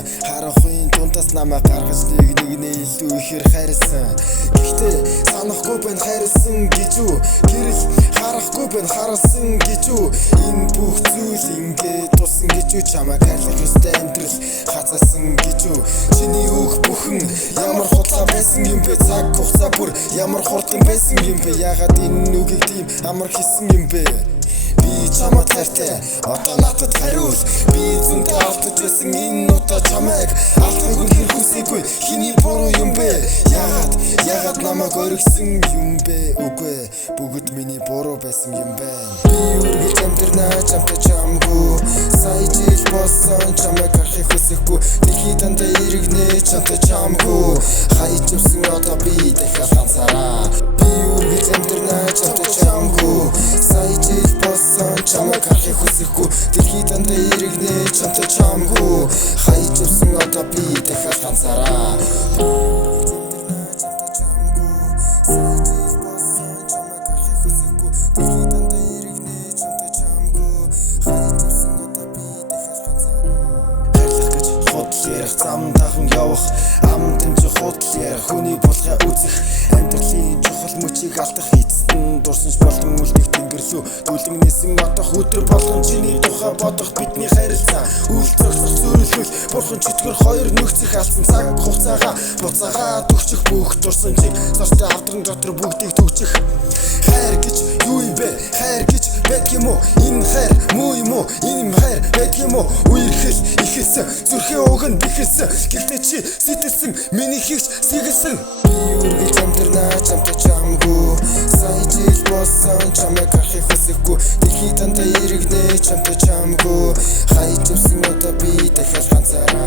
хайрлсан. Харахгүй дундаас намайг гаргаж нэгнээ илүү ихээр хайрлсан. Гэхдээ санахгүй байна хайрлсан гэж үү? Гэрэл харахгүй байна харалсан гэж үү? Энэ бүх зүйл ингээд дусан гэж үү? Чамайг хайрлах ёстой амьдрал хазаасан гэж үү? Чиний өөх бүхэн ямар худлаа байсан юм бэ? Цаг хугацаа бүр ямар хурдан байсан юм бэ? Ягаад энэ үгийг тийм амар хийсэн юм бэ? Би чамд хайртай, одоо надад хариул. Би зөнтэй автаж байсан энэ удаа чамайг алдахыг үнэхээр хүсээгүй. Хиний буруу юм бэ? Ягаад намайг оргисон юм бэ? Үгүй бүгд миний буруу байсан юм байна. Би үргэлж амьдрнаа чамтай чамгүй. Сая жил болсон чамайг харахыг хүсэхгүй. Дэлхий дандаа иргэнэ чамтай чамгүй. Хайж явсан одоо би дахиад ганцаараа. Би үргэлж амьдрнаа чамтай чамгүй. Сая жил чамайг харахыг хүсэхгүй. Дэлхий дандаа иргэнэ чамтай чамгүй. Хайж явсан одоо би дахиад ганцаараа. Зам дахин явах амтэн ч худал ярих хүний болохыг үзэх амьдралын чухал мөчийг алдах эцэст дурсанч болон үлдэх тэнгэр лүү дүлгнээсэн отох өдөр болгон чиний тухай бодох бидний харилцаа үл зогсох зөрөлхөл бурхан чөтгөр хоёр нөхцөх алсан цаг хугацаагаа буцаагаа төгчих бүх дурсамжийг сортой авдран дотор бүгдийг төгчих. Хайр гэж юу юм бэ? Хайр гэж байдаг юм уу? Энэ хайр муу юм уу? Энэ хайр байдаг юм уу? Үерхэл ихэсэн зүрхээ уган бихэсэн. Гэхдээ чи сэтэлсэн миний хийгч сэгэлсэн. Би үргэлж амьдрнаа чамтай чамгүй. Сая жил болсон чамайг харахыг хүсэхгүй. Дэлхий дандаа иргэнэ чамтай чамгүй. Хайж явсан одоо би дахиад ганцаараа.